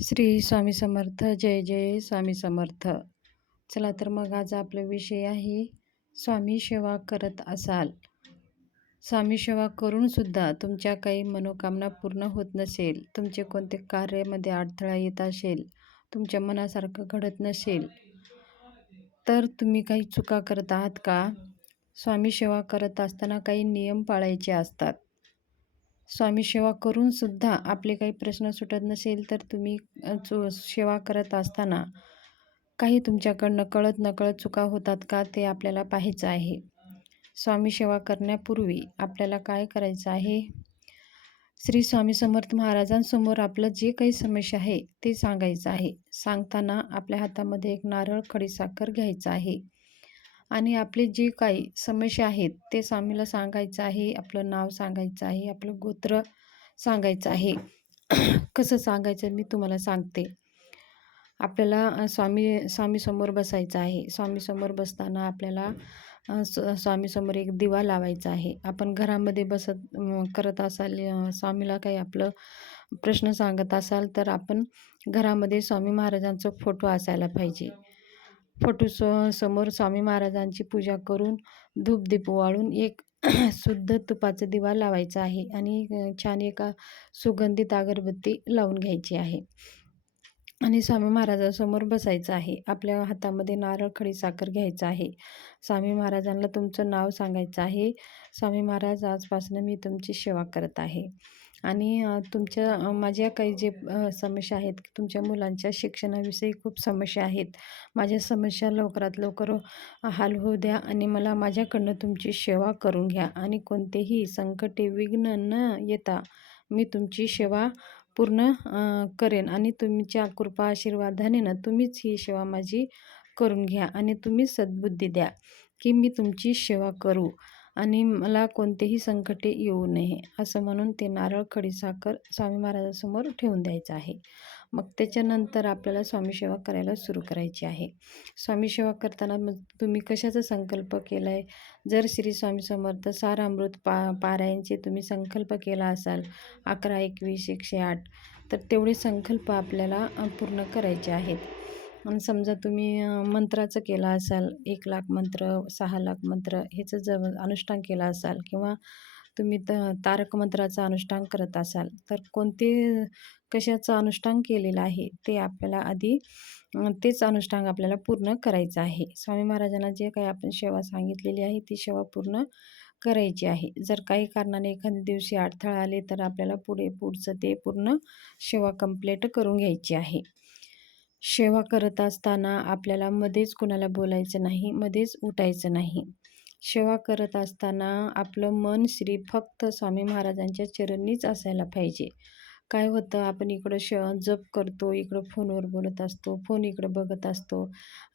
श्री स्वामी समर्थ. जय जय स्वामी समर्थ. चला तर मग आज आपला विषय आहे, स्वामी सेवा करत असाल, स्वामी सेवा करूनसुद्धा तुमच्या काही मनोकामना पूर्ण होत नसेल, तुमचे कोणते कार्यामध्ये अडथळा येत असेल, तुमच्या मनासारखं घडत नसेल, तर तुम्ही काही चुका करत आहात का? स्वामी सेवा करत असताना काही नियम पाळायचे असतात. स्वामी सेवा करूनसुद्धा आपले काही प्रश्न सुटत नसेल, तर तुम्ही सेवा करत असताना काही तुमच्याकडनं कळत नकळत चुका होतात का, ते आपल्याला पाहायचं आहे. स्वामी सेवा करण्यापूर्वी आपल्याला काय करायचं आहे? श्री स्वामी समर्थ महाराजांसमोर आपलं जे काही समस्या आहे ते सांगायचं आहे. सांगताना आपल्या हातामध्ये एक नारळ, खडीसाखर घ्यायचं आहे आणि आपले जे काही समस्या आहेत ते स्वामीला सांगायचं आहे. आपलं नाव सांगायचं आहे, आपलं गोत्र सांगायचं आहे. कसं सांगायचं मी तुम्हाला सांगते. आपल्याला स्वामीसमोर बसायचं आहे. स्वामीसमोर बसताना आपल्याला स्वामीसमोर एक दिवा लावायचा आहे. आपण घरामध्ये करत असाल, स्वामीला काही आपलं प्रश्न सांगत असाल, तर आपण घरामध्ये स्वामी महाराजांचा फोटो असायला पाहिजे. फोटो समोर स्वामी महाराजांची पूजा करून धूपदीप वाळून एक शुद्ध तुपाचा दिवा लावायचा आहे आणि छान एका सुगंधित अगरबत्ती लावून घ्यायची आहे आणि स्वामी महाराजांसमोर बसायचं आहे. आपल्या हातामध्ये नारळ, खडीसाखर घ्यायचं आहे. स्वामी महाराजांना तुमचं नाव सांगायचं आहे. स्वामी महाराज, आजपासून मी तुमची सेवा करत आहे आणि माझ्या काही जे समस्या आहेत, तुमच्या मुलांच्या शिक्षणाविषयी खूप समस्या आहेत. माझ्या समस्या लवकरात लवकर हल होऊ द्या आणि मला माझ्याकडनं तुमची सेवा करून घ्या आणि कोणतेही संकटे, विघ्न न येता मी तुमची सेवा पूर्ण करेन आणि तुमच्या कृपा आशीर्वादाने तुम्हीच ही सेवा माझी करून घ्या आणि तुम्हीच सद्बुद्धी द्या की मी तुमची सेवा करू आणि मला कोणतेही संकटे येऊ नये, असं म्हणून ते नारळ, खडीसाखर स्वामी महाराजांसमोर ठेवून द्यायचं आहे. मग त्याच्यानंतर आपल्याला स्वामी सेवा करायला सुरू करायची आहे. स्वामी सेवा करताना मग तुम्ही कशाचा संकल्प केला आहे? जर श्री स्वामी समर्थ सारामृत पारायणचे तुम्ही संकल्प केला असाल 11, 21, 108, तर तेवढे संकल्प आपल्याला पूर्ण करायचे आहेत. आणि समजा तुम्ही मंत्राचं केला असाल, 1,00,000 मंत्र, 6,00,000 मंत्र ह्याचं जर अनुष्ठान केला असाल किंवा तुम्ही तारक मंत्राचा अनुष्ठान करत असाल, तर कशाचं अनुष्ठान केलेलं आहे ते आपल्याला आधी तेच अनुष्ठान आपल्याला पूर्ण करायचं आहे. स्वामी महाराजांना जे काही आपण सेवा सांगितलेली आहे ती सेवा पूर्ण करायची आहे. जर काही कारणाने एखाद्या दिवशी अडथळा आले, तर आपल्याला पुढचं ते पूर्ण सेवा कंप्लीट करून घ्यायची आहे. सेवा करत असताना आपल्याला मध्येच कोणाला बोलायचं नाही, मध्येच उठायचं नाही. सेवा करत असताना आपलं मन फक्त स्वामी महाराजांच्या चरणीच असायला पाहिजे. काय होतं, आपण इकडं जप करतो, इकडं फोनवर बोलत असतो, फोन इकडं बघत असतो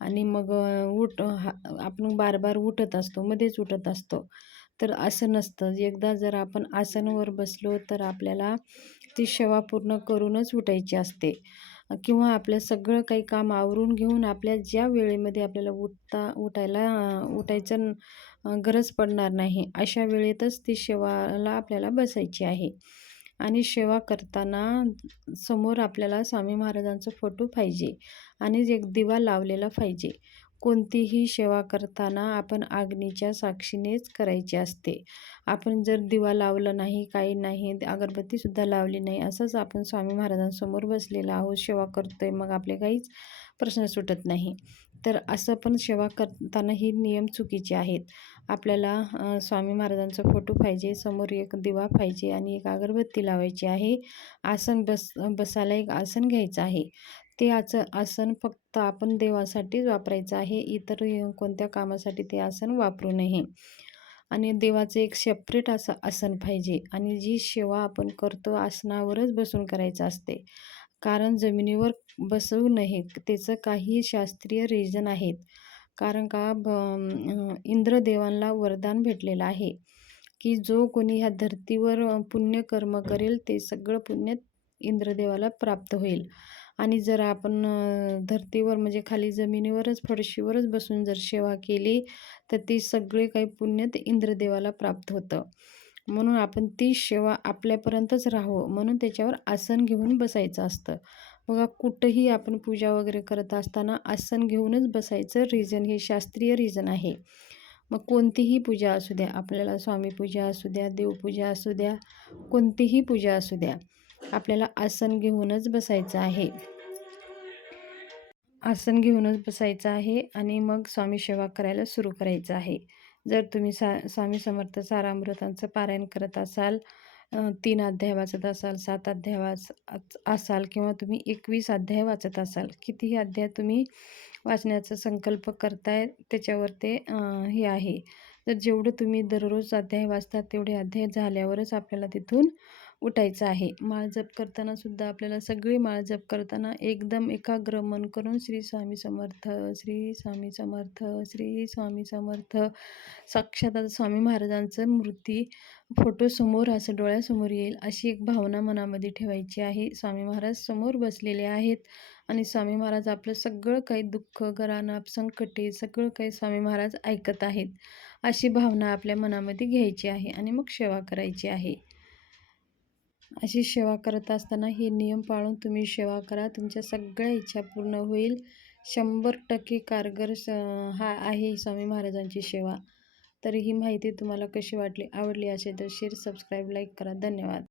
आणि मग आपण बार बार उठत असतो, मध्येच उठत असतो. तर असं नसतं. एकदा जर आपण आसनावर बसलो, तर आपल्याला ती सेवा पूर्ण करूनच उठायची असते किंवा आपलं सगळं काही काम आवरून घेऊन आपल्या ज्या वेळेमध्ये आपल्याला उठायचं गरज पडणार नाही, अशा वेळेतच ती सेवाला आपल्याला बसायची आहे. आणि सेवा करताना समोर आपल्याला स्वामी महाराजांचा फोटो पाहिजे आणि एक दिवा लावलेला पाहिजे. कोणतीही सेवा करताना आपण अग्नीच्या साक्षीनेच करायची असते. आपण जर दिवा लावला नाही, काही नाही, अगरबत्तीसुद्धा लावली नाही, असंच आपण स्वामी महाराजांसमोर बसलेलो आहोत, सेवा करतोय, मग आपले काहीच प्रश्न सुटत नाही. तर असं पण सेवा करताना ही नियम चुकीचे आहेत. आपल्याला स्वामी महाराजांचा फोटो पाहिजे, समोर एक दिवा पाहिजे आणि एक अगरबत्ती लावायची आहे. बसायला एक आसन घ्यायचं आहे. ते आसन फक्त आपण देवासाठीच वापरायचं आहे, इतर कोणत्या कामासाठी ते आसन वापरू नये. आणि देवाचं एक सेपरेट असं आसन पाहिजे आणि जी सेवा आपण करतो आसनावरच बसून करायचं असते, कारण जमिनीवर बसवू नये. त्याचं काही शास्त्रीय रिझन आहेत. कारण का इंद्रदेवांना वरदान भेटलेलं आहे की जो कोणी ह्या धर्तीवर पुण्यकर्म करेल ते सगळं पुण्य इंद्रदेवाला प्राप्त होईल. आणि जर आपण धर्तीवर म्हणजे खाली जमिनीवरच, फरशीवरच बसून जर सेवा केली, तर ती सगळे काही पुण्य ते इंद्रदेवाला प्राप्त होतं. म्हणून आपण ती सेवा आपल्यापर्यंतच राहावं म्हणून त्याच्यावर आसन घेऊन बसायचं असतं बघा कुठंही आपण पूजा वगैरे करत असताना आसन घेऊनच बसायचं. रिझन हे शास्त्रीय रिझन आहे. मग कोणतीही पूजा असू द्या, आपल्याला स्वामीपूजा असू द्या, देवपूजा असू द्या, कोणतीही पूजा असू द्या, आपल्याला आसन घेऊनच बसायचं आहे. आसन घेऊनच बसायचं आहे आणि मग स्वामी सेवा करायला सुरू करायचं आहे. जर तुम्ही स्वामी समर्थ सारामृतांचं पारायण करत असाल, 3 अध्याय वाचत असाल, 7 अध्याय असाल किंवा तुम्ही 21 अध्याय वाचत असाल, कितीही अध्याय तुम्ही वाचण्याचा संकल्प करताय त्याच्यावर ते हे आहे. तर जेवढं तुम्ही दररोज अध्याय वाचता तेवढे अध्याय झाल्यावरच आपल्याला तिथून उठायचं आहे. माळ जप करताना सुद्धा आपल्याला सगळी माळ जप करताना एकदम एकाग्र मन करून श्री स्वामी समर्थ, श्री स्वामी समर्थ, श्री स्वामी समर्थ, साक्षात आता स्वामी महाराजांचं मूर्ती फोटो समोर असं डोळ्यासमोर येईल अशी एक भावना मनामध्ये ठेवायची आहे. स्वामी महाराज समोर बसलेले आहेत आणि स्वामी महाराज आपलं सगळं काही दुःख, घरानाप, संकटे सगळं काही स्वामी महाराज ऐकत आहेत. अशी भावना आपल्या मनामध्ये घ्यायची आहे आणि मग सेवा करायची आहे. अशी सेवा करत असताना हे नियम पाळून तुम्ही सेवा करा. तुमच्या सगळ्या इच्छा पूर्ण होईल. 100% कारगर हा आहे स्वामी महाराजांची सेवा. तर ही माहिती तुम्हाला कशी वाटली? आवडली असेल तर शेअर, सबस्क्राईब, लाईक करा. धन्यवाद.